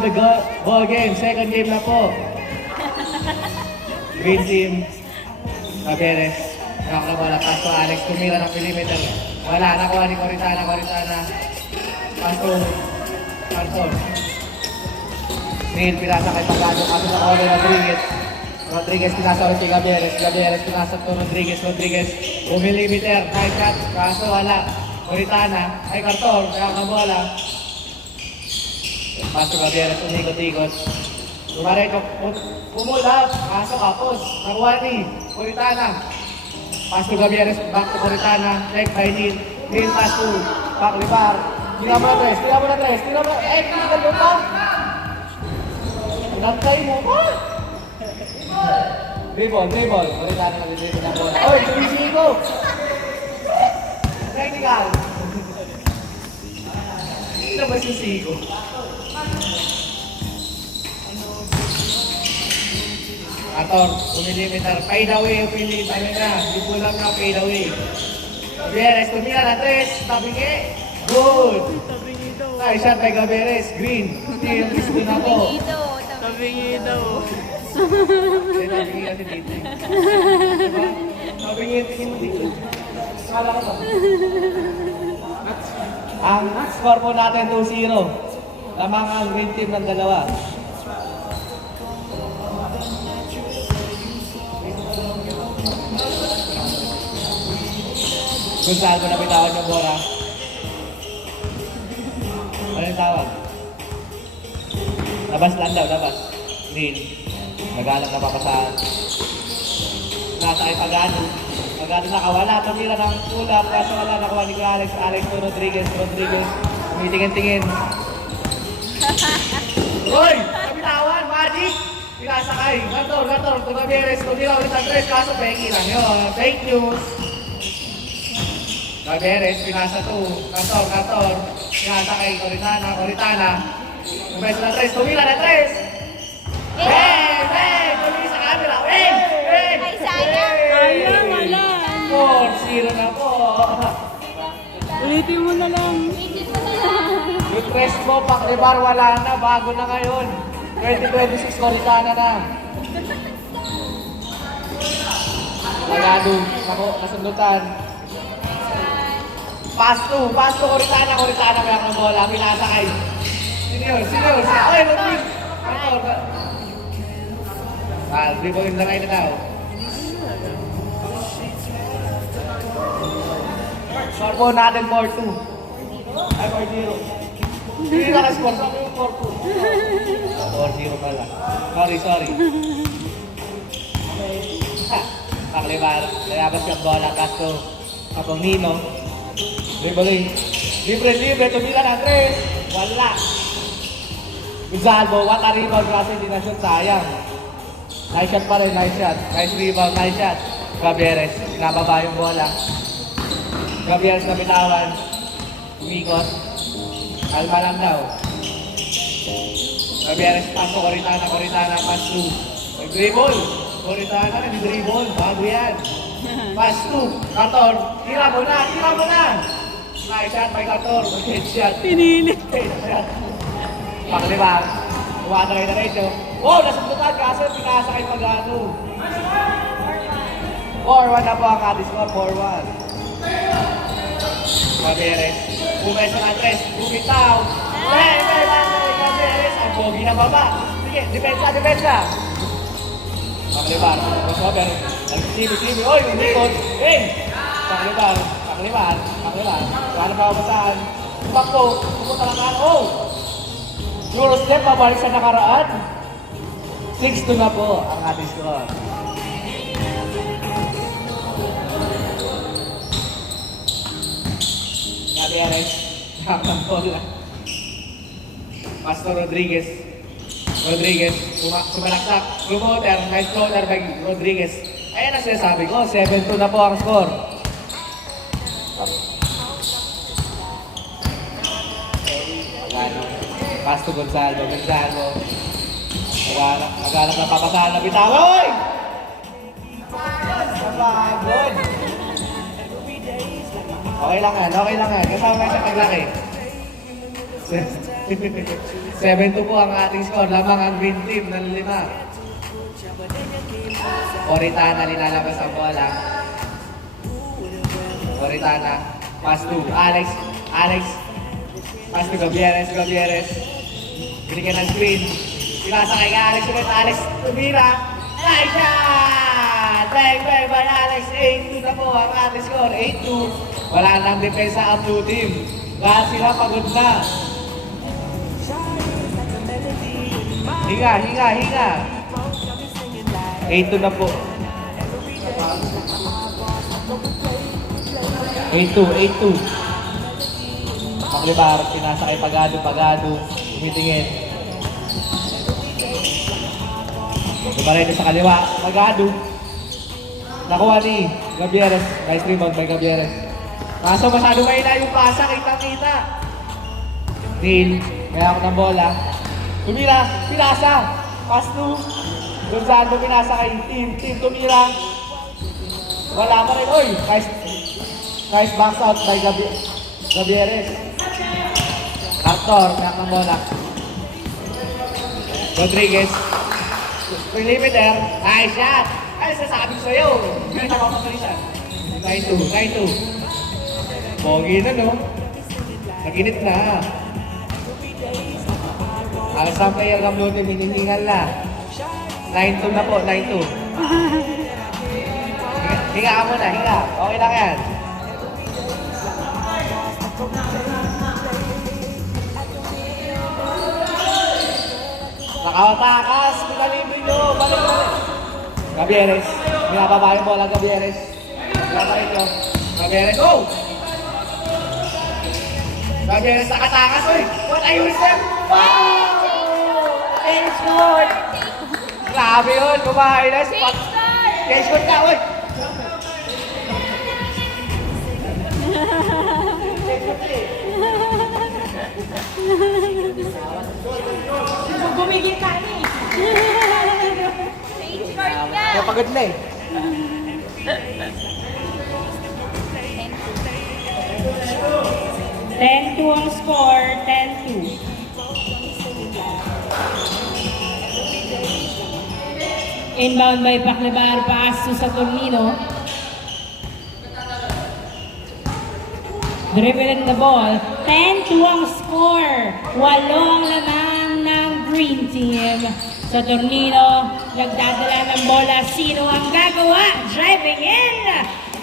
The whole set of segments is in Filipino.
to the ball game. Second game na po. Green team. Caberes. Nakakabala. Pasto Alex. Tumira ng perimeter. Wala. Nakuha ni Coritana. Pasto. Carson. Neil. Pinasa kay Pagano. Kaso nakuha ni Rodriguez. Pinasa ulit kay Caberes. Pinasa to Rodriguez. Umilimiter. Nice shot. Kaso wala. Coritana. Ay Carton. Nakakabala. Pasto Caberes. Unikot-ikot. Lumaray ko, umulat, kaso kapos, nakuha ni Coritana. Pasto Gabieres, back to Coritana, check by Neil. Neil pass to Paclivar. Tira mo na tres, tinigal mo pa. Nagkay mo pa. Dribble, Coritana nag-dribble na bola. Oy, sumisigo! Technical. Hindi na ba sisigo? Ator, umilimitar, fade away, upili, sabi na, di po lang na fade away. Gaberes, tumira na tres, tabingi, good! Nice shot by Gaberes, green, still, gusto na po. Tabingi daw. Tabingi kasi dito. Tabingi, tingin mo dito. Kala ko ba? Ang score po natin 2-0. Lamang ang green team ng dalawa. Kung saan ko napitawan yung bola. Ano yung tawag? Labas lang daw, labas. Neil. Nagalang na papasahan. Nasa kay Pagano. Pagano nakawala. Tumira ng pull-up. Kaso wala nakuha ni Alex. Alex to Rodriguez. Tumitingin-tingin. Uy! Napitawan! Magic! Pinasakay. Gator. Tumaberes. Tumira ulit ang tres. Kaso peki lang yun. Fake news. Gaberes, pinasa to, Kator, pinasa kay Coritana, umpes na tres, tumila na tres! Tumili sa camera, Ay, sayang, wala. 4-0 na po. Ulitin mo na lang. Yung tres mo, Paclivar, wala na, bago na ngayon. 2026, Coritana na. Tagado, nasundutan. Pasto, Coritana, may ako ng bola, pinasa kay. Senior. Ay, mag-win! Dribble lang kayo na tao. Score po natin 4-2. Ay, 4-0. Hindi na ka-score, sabi yung 4-2. 4-0 pala. Sorry. Paclivar, nalabas yung bola, Pasto. Kapong Nino. Dribbling. Libre, tumila ng tres. Wala. Gonzalo, what a rebound kasi hindi na shoot, sayang. Nice shot pa rin, nice shot. Nice rebound, nice shot. Gaberes, nababa yung bola. Gaberes na bitawan. Umikot. Kalma lang daw. Gaberes, pass to Coritana, pass to. Nag-dribble. Coritana, nag-dribble. Bago yan. Pass to. Kator, tira mo na. Nice shot by Kator. Headshot. Pinili. Headshot. Paclivar. Tuwado kayo na rin. Oh, nasundutan kasi pinasa kay Pagano. 4-1 na po ang ating score. 4-1. Gaberes. Pumeso na tres. Bumitaw. Gaberes. Ang pogi na baba. Sige, depensa. Paclivar. Crossover. Nag-simi. Oy, unikot. Paclivar. Wala pa ako basahan. Tumakbo. Pupunta lang ka. Oh! Eurostep, mabalik sa nakaraan. 6-2 na po ang ating score. Gaberes. Nakakang bola. Pasto Rodriguez. Sumalaksak. Promoter. Nice floater by Rodriguez. Ayan ang sinasabi ko. 7-2 na po ang score. Pasto Gonzalo. Naghanap na papasahan na bitaw. Oy! Napagod. Okay lang yan. Kasama kayo sa paglaki. 7-2 po ang ating score. Lamang ang green team ng 5. Coritana linalabas ang bola. Coritana. Pass to Alex. Pass to Gabieres. Binigyan ng screen. Pinasa kay Alex ulit. Alex tumira. Nice shot! Bang by Alex. 8-2 na po ang ating score. 8-2. Wala nang depensa ang blue team. Lahat sila pagod na. Hinga. 8-2 na po. 8-2. Paklibar, pinasa kay Pagado. Tumitingin. Dumaray sa kaliwa. Pagado. Nakuha ni Gabieres. Nice rebound by Gabieres. Kaso masyado mahina yung pasa. Kita. Neil. Kaya ako ng bola. Tumira. Pinasa. Pass to. Gonzalo pinasa kay Team. Tumira. Wala pa rin. Oy! Nice box out by Gabieres. Arthur, kaya ng bola. Rodriguez. Perimeter. Nice shot. Ay, sasabi ko sa'yo. Hindi na makapagalisan. 9-2. Pogi na, no? Naginit na. Ang isang player ng blue team, hinihingal na. 9-2 na po, 9-2. Hinga ka muna, hinga. Okay lang yan. Nakawatakas, pinalibin nyo. Balik. Gabieres. Pinapaba yung bola, Gabieres. Pinapalik nyo. Gabieres, go! Gabieres nakatakas, oy! What are you saying? Wow! Tension! Grabe yun, kumain na. Tension ka, oy! Gumigil ka ni. Napagod na eh. Ten to ang score, 10-2. Inbound by Paklebar, pass to Saturnino. Dribbling the ball. 10-2 ang score. 8 ang lamang ng green team. Saturnino, nagdadala ng bola. Sino ang gagawa? Driving in.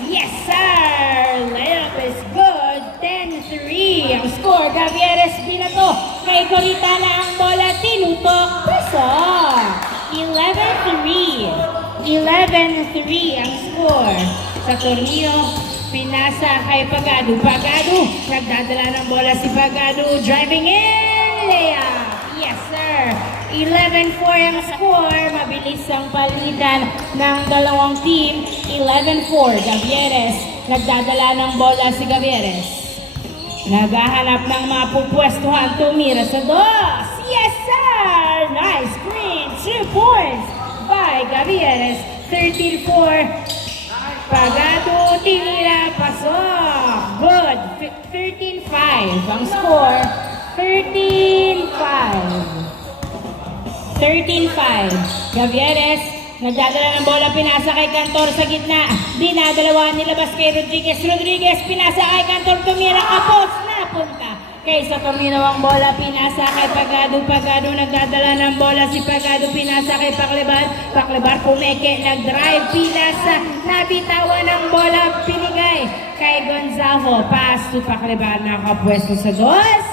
Yes, sir. Layup is good. 10-3 ang score. Gabieres binato. Kay Coritana ang bola. Tinutok. Pasok. 11-3. 11-3 ang score. Saturnino, pinasa kay Pagado. Nagdadala ng bola si Pagado. Driving in. Layup. Yes, sir. 11-4 ang score. Mabilis ang palitan ng dalawang team. 11-4. Gabieres. Nagdadala ng bola si Gabieres. Naghahanap ng mga pupwestuhan. Tumira sa dos. Yes, sir! Nice green. 2 points by Gabieres. 13-4. Pagado, tinira, pasok. Good. 13-5 ang score. 13-5. Gabieres, nagdadala ng bola, pinasa kay Cantor sa gitna. Dinadalawa, nilabas kay Rodriguez. Pinasa kay Cantor, tumira, kapos, napunta. Kay Saturnino ang bola, pinasa kay Pagado. Nagdadala ng bola si Pagado, pinasa kay Paklebar, pumeke, nag-drive, pinasa, nabitawan ng bola, pinigay kay Gonzalo. Pass to Paklebar, nakapwesto sa dos.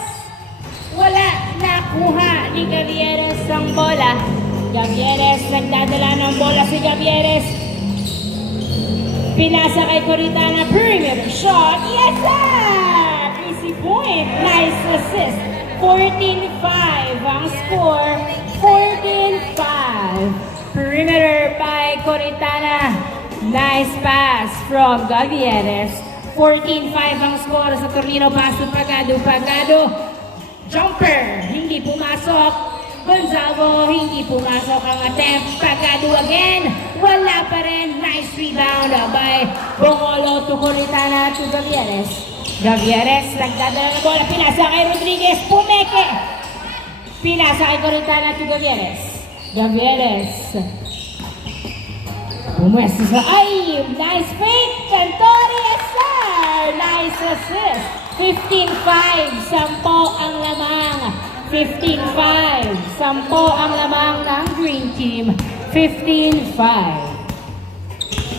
Wala, nakuha ni Gabieres ang bola. Gabieres, nagdadala ng bola si Gabieres. Pinasa kay Coritana, perimeter shot. Yes, sir! Easy point. Nice assist. 14-5 ang score. 14-5. Perimeter by Coritana. Nice pass from Gabieres. 14-5 ang score sa Tornino. Pass to Pagado. Jumper, hindi pumasok. Gonzalo, hindi pumasok ang attempt. Pagado again, wala pa rin. Nice rebound by Bongolo to Coritana to Gabieres. Gavieres, nagdadala ng bola, pinasa kay Rodriguez, pumeke. Pinasa kay Coritana to Gavieres. Gavieres. Pumwesto sa, ay, nice fake, Cantor, yes sir! Nice assist. 15-5, 10 ang lamang. 15-5, 10 ang lamang ng Green Team. 15-5.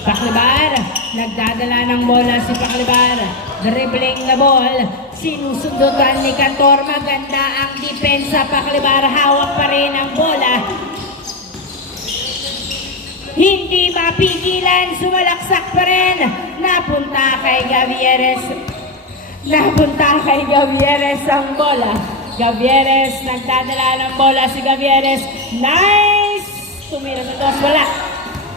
Paclibar, nagdadala ng bola si Paclibar. Dribbling na ball, sinusundutan ni Cantor. Maganda ang depensa. Paclibar, hawak pa rin ang bola. Hindi mapigilan, sumalaksak pa rin. Napunta kay Gavieres. Napunta kay Gavieres ang bola. Gavieres, nagdadala ng bola si Gavieres. Nice! Tumira sa dos, wala.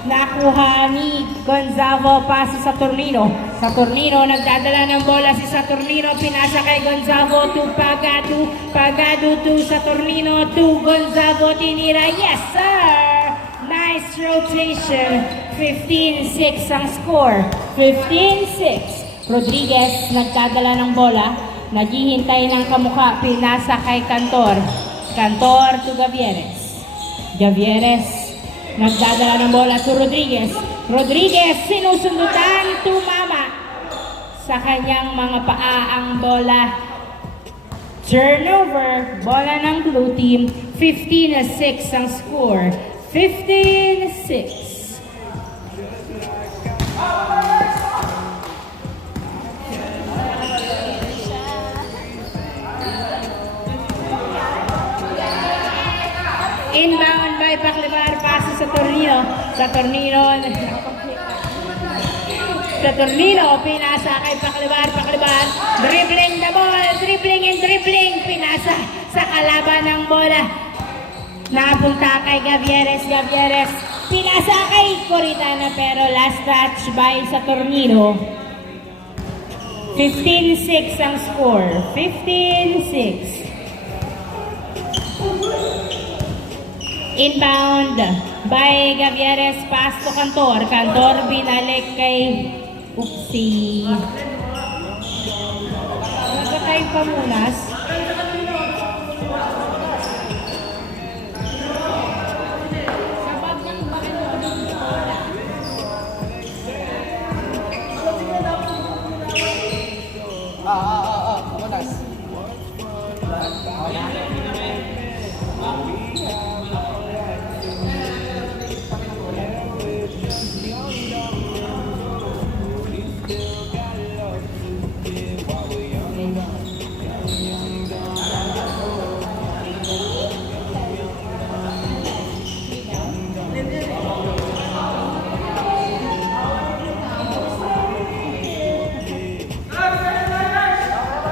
Nakuha ni Gonzalo, pasa sa Saturnino. Saturnino, nagdadala ng bola si Saturnino. Pinasa kay Gonzalo to Pagado. Pagado to Saturnino to Gonzalo. Tinira, yes sir! Nice rotation. 15-6 ang score. 15-6. Rodriguez, nagdadala ng bola. Naghihintay ng kamukha. Pinasa kay Cantor. Cantor to Gavieres. Gavieres, nagdadala ng bola to Rodriguez. Rodriguez, sinusundutan, tumama sa kanyang mga paa ang bola. Turnover, bola ng blue team. 15-6 ang score. 15-6. Inbound by Paclibar, pasa sa Tornino. Sa Tornino, pinasa kay Paclibar. Paclibar, dribbling the ball, dribbling and dribbling. Pinasa sa kalaban ng bola. Napunta kay Gavieres. Gavieres, pinasa kay Coritana pero last touch by sa Tornino. 15-6 ang score. 15-6. Inbound by Gavieres, pass to Cantor. Cantor, binalik kay Upsi. Nagkatay pamunas. Pamunas.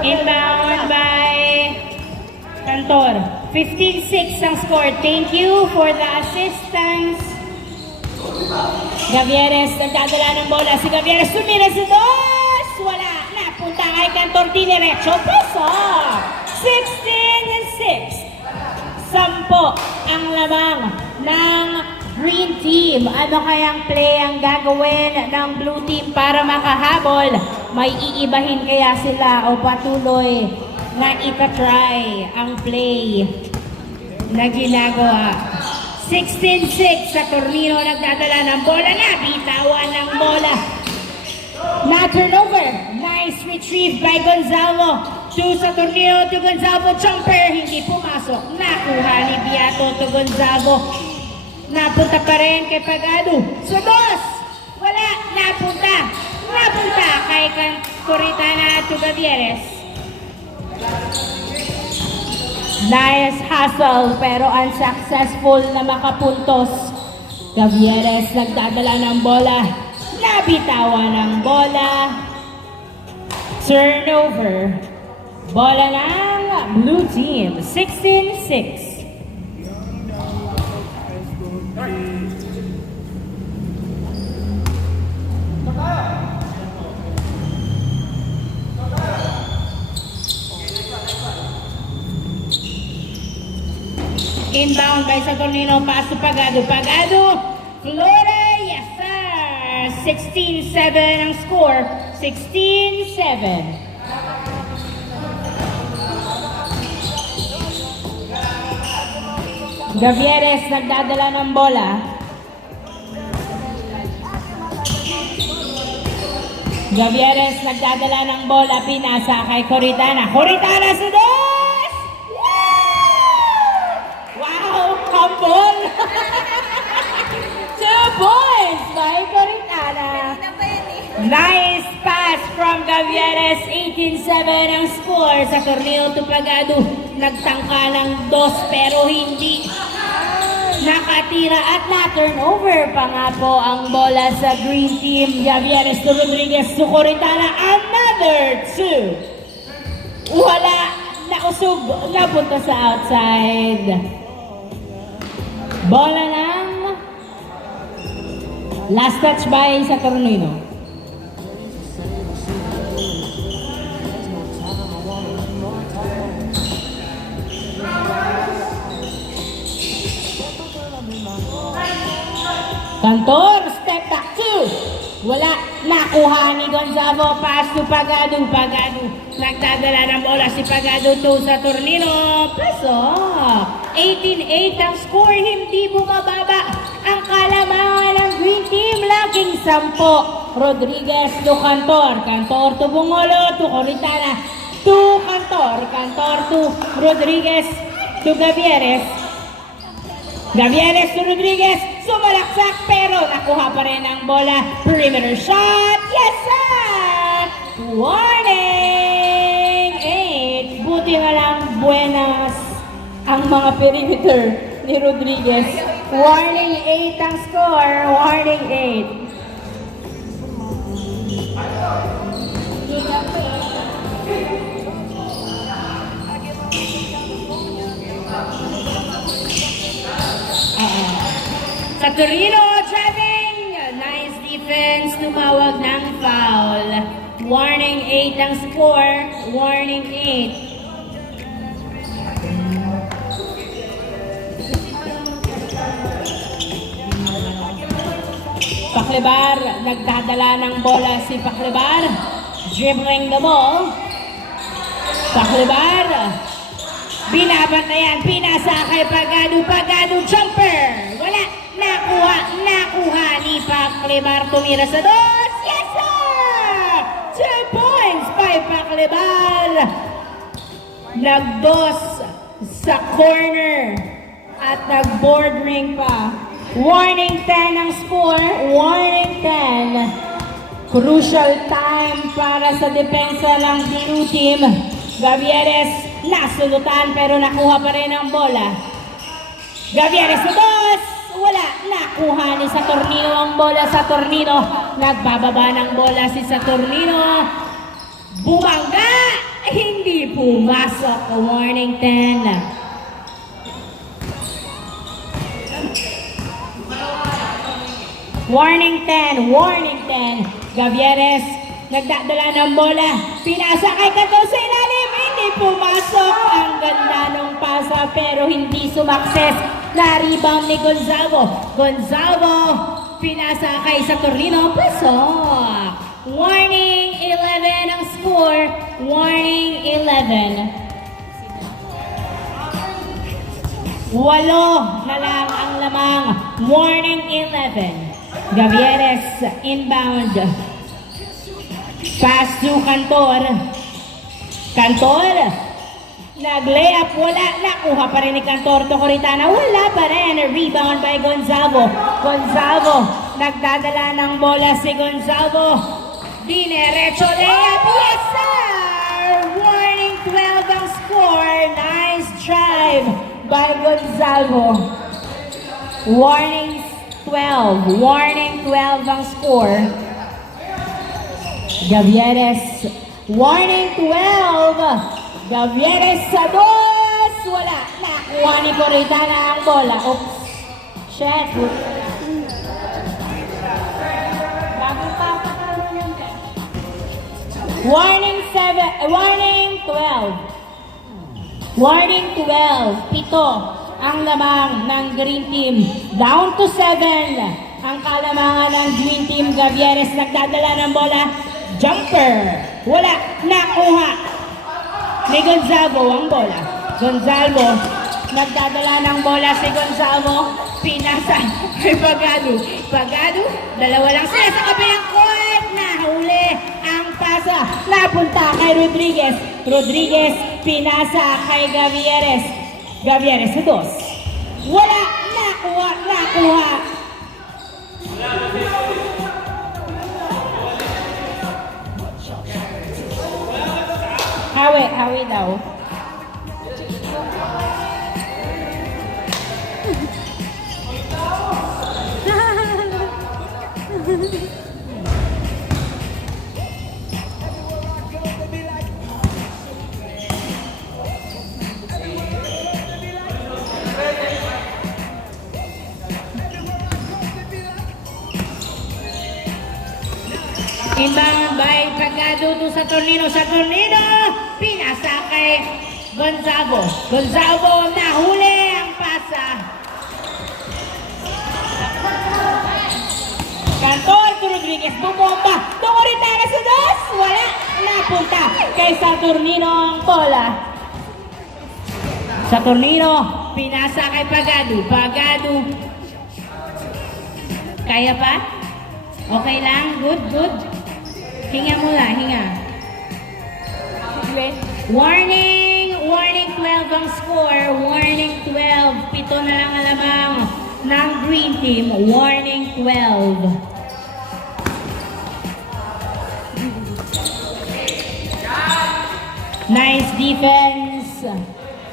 Inbound by Cantor. 15-6 ang score. Thank you for the assistance. Gavieres, nagdadala ng bola. Si Gavieres, tumira sa dos. Wala. Napunta kay Cantor, diniretso. Puso. 16-6. 10 ang lamang ng Green Team. Ano kayang play ang gagawin ng Blue Team para makahabol? May iibahin kaya sila o patuloy na itatry ang play na ginagawa? 16-6 sa Tornino, nagdadala ng bola. Nabitawan ng bola. Na turnover. Nice retrieve by Gonzalo. To sa Tornino, to Gonzalo. Jumper, hindi pumasok. Nakuha ni Beato to Gonzalo. Napunta pa rin kay Pagado. Sa dos. Wala. Napunta kay Coritana to Gavieres. Nice hustle pero unsuccessful na makapuntos. Gavieres, nagdadala ng bola. Nabitawan ng bola. Turnover. Bola ng Blue Team. 16-6. Inbound by Saturnino, pass to Pagado. Pagado, Flore, yes sir! 16-7 ang score. 16-7. Gavieres nagdadala ng bola. Gavieres nagdadala ng bola. Pinasa kay Coritana. Coritana sa dos! Wow! Kambol! 2 points by Coritana. Nice pass from Gavieres. 18-7 ang score sa torneo Tupagado. Nagtangka ng 2 pero hindi nakatira at na-turnover pa nga po ang bola sa green team. Gavieres to Rodriguez to Coritana. Another 2. Wala. Nausog. Napunta sa outside. Bola ng last touch by Saturnino. Cantor, step back 2. Wala. Nakuha ni Gonzalo. Pass to Pagado. Pagado. Nagdadala ng bola si Pagado to sa Saturnino. Pasok. 18-8 ang score. Hindi bumababa ang kalamangan ng green team. Laging 10. Rodriguez to Cantor. Cantor to Bungolo to Coritana. To Cantor. Cantor to Rodriguez to Gavieres. Gavieres to Rodriguez, sumalaksak pero nakuha pa rin ang bola. Perimeter shot, yes sir! Warning! 8. Buti nga lang buenas ang mga perimeter ni Rodriguez. Warning 8 ang score, warning 8. Saturnino driving, nice defense, tumawag ng foul. Warning 8 ang score, warning 8. Paklebar, nagdadala ng bola si Paklebar. Dribbling the ball. Paklebar, binabantayan, pinasa kay Pagado. Pagado jumper. Wala, nakuha ni Paklebar. Tumira sa dos. Yes sir! 2 points by Paklebar. Nagdos sa corner at nag-board ring pa. Warning 10 ang score. Warning 10. Crucial time para sa depensa ng blue team. Gavieres nasulutan pero nakuha pa rin ang bola. Gavieres sa dos. Wala. Nakuha ni Saturnino ang bola. Saturnino. Nagbababa ng bola si Saturnino. Bumangga. Hindi pumasok. Warning 10. Warning 10, warning 10. Gavieres, nagdadala ng bola. Pinasa kay Cantor sa ilalim. Hindi pumasok. Ang ganda ng pasa pero hindi sumakses. Na-rebound ni Gonzalo. Gonzalo, pinasa kay Saturnino. Pasok. Warning 11 ang score. Warning 11. 8 na lang ang lamang. Warning 11. Gavieres inbound. Pass to Cantor. Cantor. Nag-layup. Wala. Nakuha pa rin ni Cantor to Coritana. Wala pa rin. Rebound by Gonzalo. Gonzalo. Nagdadala ng bola si Gonzalo. Dinerecho layup. Yes sir! Warning 12 ang score. Nice drive by Gonzalo. Warning 12. Warning 12 ang score. Gavieres. Warning 12. Gavieres sa dos. Wala. Nakuha ni Coritana ang bola. Oops. Shit. Warning 7. Warning 12. Warning 12. 7 ang lamang ng Green Team. Down to 7 ang kalamangan ng Green Team. Gavieres nagdadala ng bola. Jumper. Wala. Nakuha ni Gonzalo ang bola. Gonzalo Nagdadala ng bola si Gonzalo. Pinasa kay Pagado. Pagado, dalawa lang sila sa kabilang court. Nahuli ang pasa. Napunta kay Rodriguez. Rodriguez, pinasa kay Gavieres. Gavieres sa dos. Wala, nakuha. Hawi daw. Inbound by Pagado to Saturnino. Saturnino, pinasa kay Gonzago. Gonzago, nahuli ang pasa. Cantor to Rodriguez, bumomba. Tungoritana sa dos. Wala, napunta kay Saturnino ang bola. Saturnino, pinasa kay Pagado. Pagado. Kaya pa? Okay lang? Good. Hinga mula, hinga. Warning 12 ang score. Warning 12. 7 na lang alamang ng green team. Warning 12. Nice defense.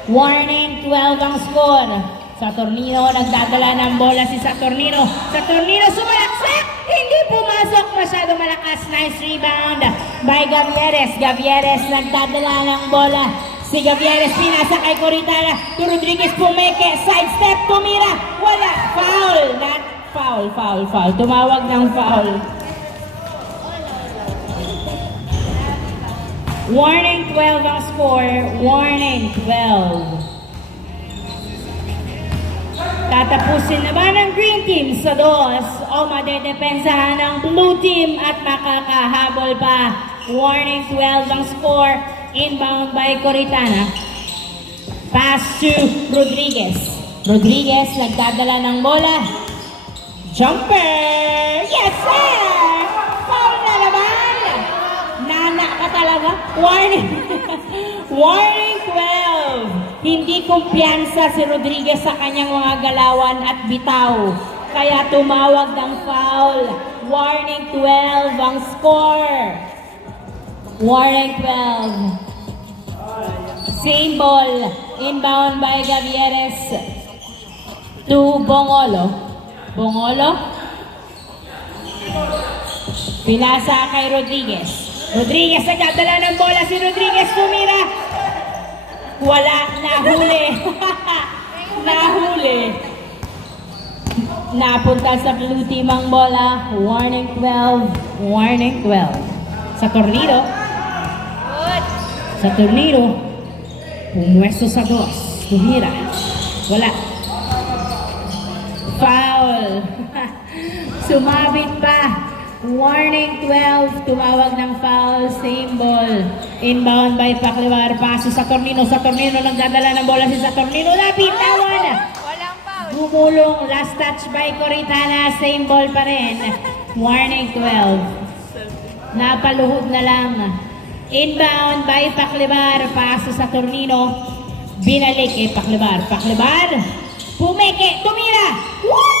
Warning 12 ang score. Saturnino, nagdadala ng bola si Saturnino. Saturnino, sumalaksak! Hindi pumasok, masyado malakas. Nice rebound by Gavieres. Gavieres, nagdadala ng bola. Si Gavieres, pinasa kay Coritana. To Rodriguez, pumeke. Sidestep, tumira. Wala. Foul. Not foul. Tumawag ng foul. Warning 12 ang score. Warning 12. Tatapusin naman ng green team sa dos o madedepensahan ng blue team at makakahabol pa. Warning 12 ang score. Inbound by Coritana. Pass to Rodriguez. Rodriguez nagdadala ng bola. Jumper! Yes, sir! Foul na naman! Nana ka talaga. Warning! Warning 12! Hindi kumpiyansa si Rodriguez sa kanyang mga galawan at bitaw. Kaya tumawag ng foul. Warning 12 ang score. Warning 12. Same ball. Inbound by Gavieres to Bongolo. Bongolo. Pinasa kay Rodriguez. Rodriguez nagdadala ng bola. Si Rodriguez tumira. Wala, nahuli. Nahuli. Napunta sa blue team ang bola. Warning 12. Warning 12. Sa Tornado. Sa Tornado. Pumwesto sa dos. Tumira. Wala. Foul. Sumabit pa. Warning 12, tumawag ng foul, same ball. Inbound by Paclivar, paso sa Tornino. Sa Tornino, nagdadala ng bola si sa Tornino. Napitawan! Walang foul. Gumulong, last touch by Coritana, same ball pa rin. Warning 12. Napaluhod na lang. Inbound by Paclivar, paso sa Tornino. Binalik Paclivar. Paclivar, pumeke, tumira! Woo!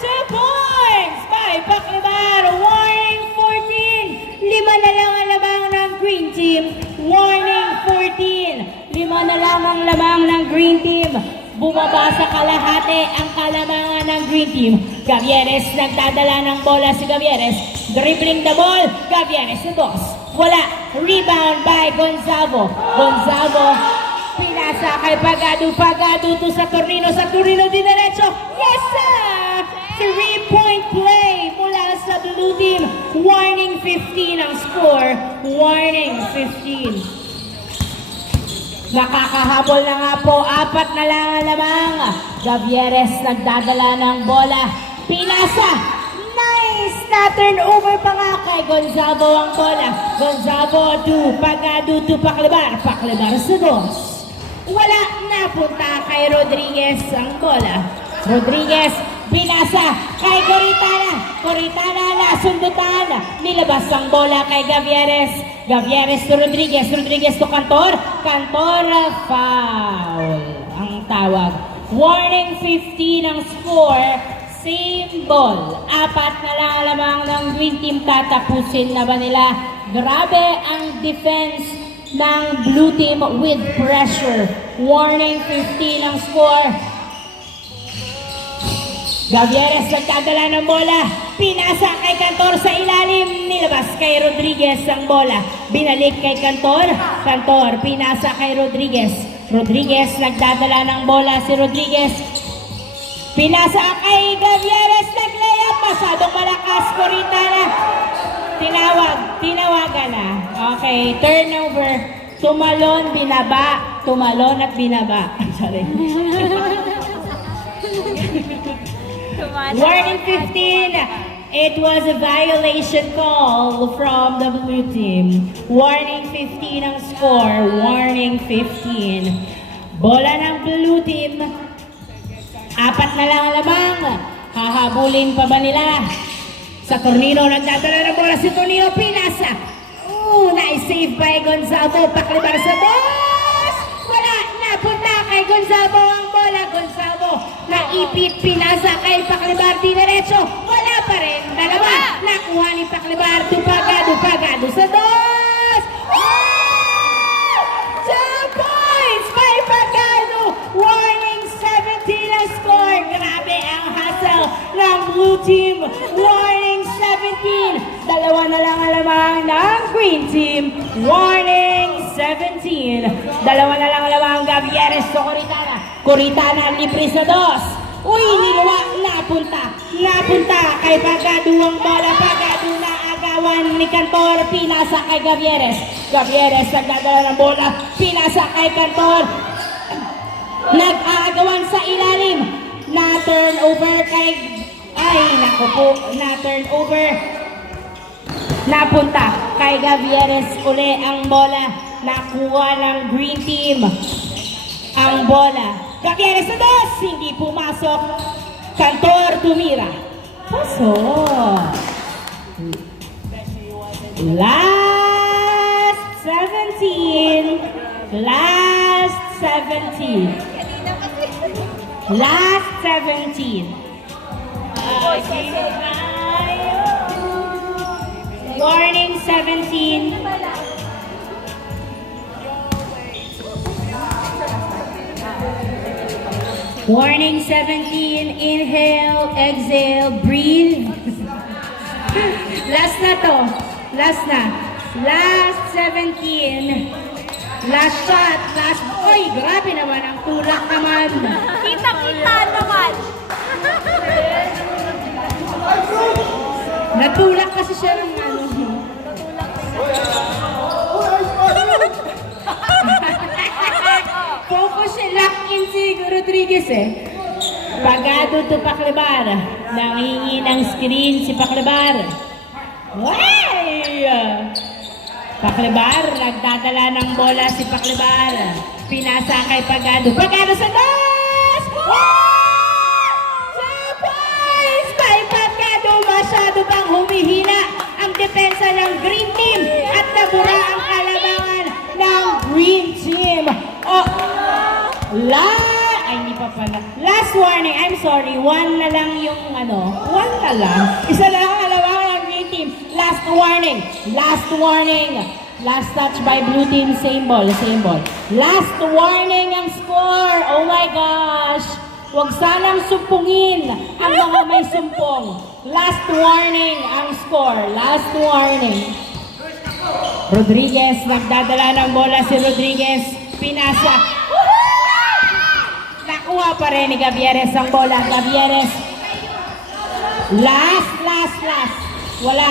2 points by Paclivar. Warning 14. 5 na lang ang lamang ng green team. Warning 14. 5 na lang ang lamang ng green team. Bumaba sa kalahati ang kalamangan ng green team. Gavieres, nagdadala ng bola si Gavieres. Dribbling the ball. Gavieres sa boss. Wala. Rebound by Gonzago. Gonzago, pinasa kay Pagado. Pagado to sa Tornino. Sa Tornino dinerecho. Yes, sir! 3-point play mula sa blue team. Warning 15 ang score. Warning 15. Nakakahabol na nga po. 4 na lang ang lamang. Gavieres nagdadala ng bola. Pinasa. Nice! Na-turnover pa nga kay Gonzago ang bola. Gonzago to Pagado to Paclivar. Paclivar sa dos. Wala na. napunta kay Rodriguez ang bola. Rodriguez, pinasa kay Coritana. Coritana nasundutan. Nilabas ang bola kay Gavieres. Gavieres to Rodriguez. Rodriguez to Cantor. Cantor, foul ang tawag. Warning 15 ang score. Same ball. 4 na lang lamang ng green team. Tatapusin na ba nila? Grabe ang defense ng blue team with pressure. Warning 15 ang score. Gavieres nagdadala ng bola. Pinasa kay Cantor sa ilalim. Nilabas kay Rodriguez ang bola. Binalik kay Cantor. Cantor pinasa kay Rodriguez. Rodriguez nagdadala ng bola si Rodriguez. Pinasa kay Gavieres. Nag-layup. Masyadong malakas. Coritana. Tinawagan na. Okay, turnover. Tumalon, binaba. Tumalon at binaba. Sorry. Warning 15. It was a violation call from the blue team. Warning 15 ang score. Warning 15. Bola ng blue team. 4 na lang lamang. Hahabulin pa ba nila? Sa Tornino, nagdadala ng bola si Tornino. Pinasa. Nice-save by Gonzalo. Paklibar sa boss. Wala. Napunta kay Gonzalo ang bola. Gonzalo. Naipit. Pinasa kay Paklibar. Dinerecho. Wala pa rin. Dalawa. Nakuha ni Paklibar. Dupagado. Pagado sa dos. 2 points by Pagado. Warning 17 ang score. Grabe ang hustle ng blue team. Warning 17. Dalawa na lang alamang ng green team. Warning 17. Dalawa na lang alamang Gavieres to Coritana. Coritana libre sa dos. Niluwa. Napunta kay Pagado ang bola. Pagado na agawan ni Cantor. Pinasa kay Gavieres. Gavieres nagdadala ng bola. Pinasa kay Cantor. Nag-aagawan sa ilalim. Na-turnover kay... naku po. Na-turnover. Napunta kay Gavieres uli ang bola. Nakuha ng green team ang bola. Gavieres sa dos. Hindi pumasok. Cantor tumira. Pasok. Last 17. Last 17. Last 17. Warning 17. Warning 17. Inhale, exhale, breathe. Last na to. Last na. Last 17. Last shot. Last. Grabe naman ang tulak naman. Kita-kita naman. Natulak kasi siya ng ano. Focus siya, lock in si Rodriguez eh. Pagado to Paklibar. Nangingi ng screen si Paklibar. Way! Paklibar, nagdadala ng bola si Paklibar. Pinasa kay Pagado. Pagado sa dos! Surprise! By Pagado, masyado bang humihina ang depensa ng green team at nabura ang kalabangan ng green team. Hindi pa pala. Last warning, I'm sorry. 1 na lang yung 1 na lang. Isa lang ang kalabangan ng green team. Last warning. Last warning. Last touch by blue team. Same ball. Same ball. Last warning ang score. Oh my gosh. Huwag sanang sumpungin ang mga may sumpong. Last warning ang score. Last warning. Rodriguez. Nagdadala ng bola si Rodriguez. Pinasa. Nakuha pa rin ni Gavieres ang bola. Gavieres. Last. Wala.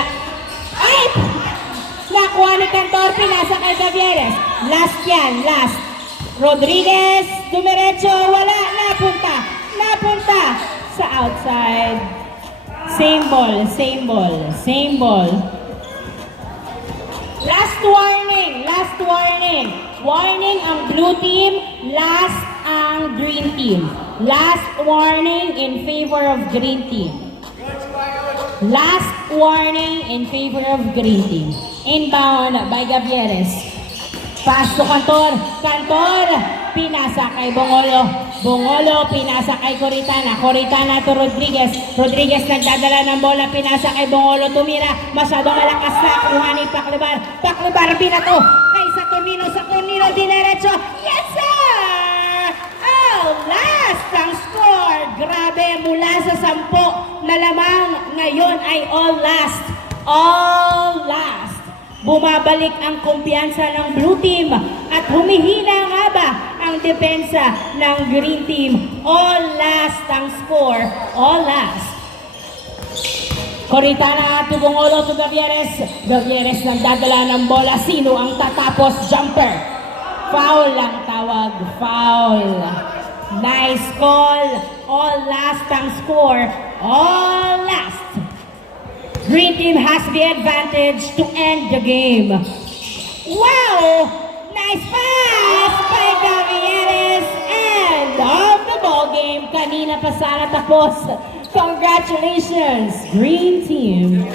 Ay! Nakuha ni Cantor. Pinasa kay Gavieres. Last yan. Last. Rodriguez. Dumiretso. Wala. Napunta sa outside. Same ball. Last warning. Warning ang blue team. Last ang Green Team. Last warning in favor of Green Team. Last warning in favor of Green Team. Inbound by Gavieres. Pass to Cantor. Cantor, pinasa kay Bongolo. Bongolo, pinasa kay Coritana. Coritana to Rodriguez. Rodriguez nagdadala ng bola. Pinasa kay Bongolo. Tumira. Masyadong malakas na. Kuha ni Paclibar. Paclibar, binato. Kay Saturnino. Saturnino, dinerecho. Yes, sir! Oh, last ang score. Grabe, mula sa 10 na lamang. Ngayon ay all last. All last. Bumabalik ang kumpiyansa ng blue team at humihina nga ba ang depensa ng green team. All last ang score. All last. Coritana to Bongolo to Gavieres. Gavieres nagdadala ng bola. Sino ang tatapos? Jumper. Foul ang tawag. Foul. Nice call. All last ang score. All last. Green team has the advantage to end the game. Wow! Nice pass by Gavieres and of the ball game. Kanina pa sana tapos. Congratulations, Green Team.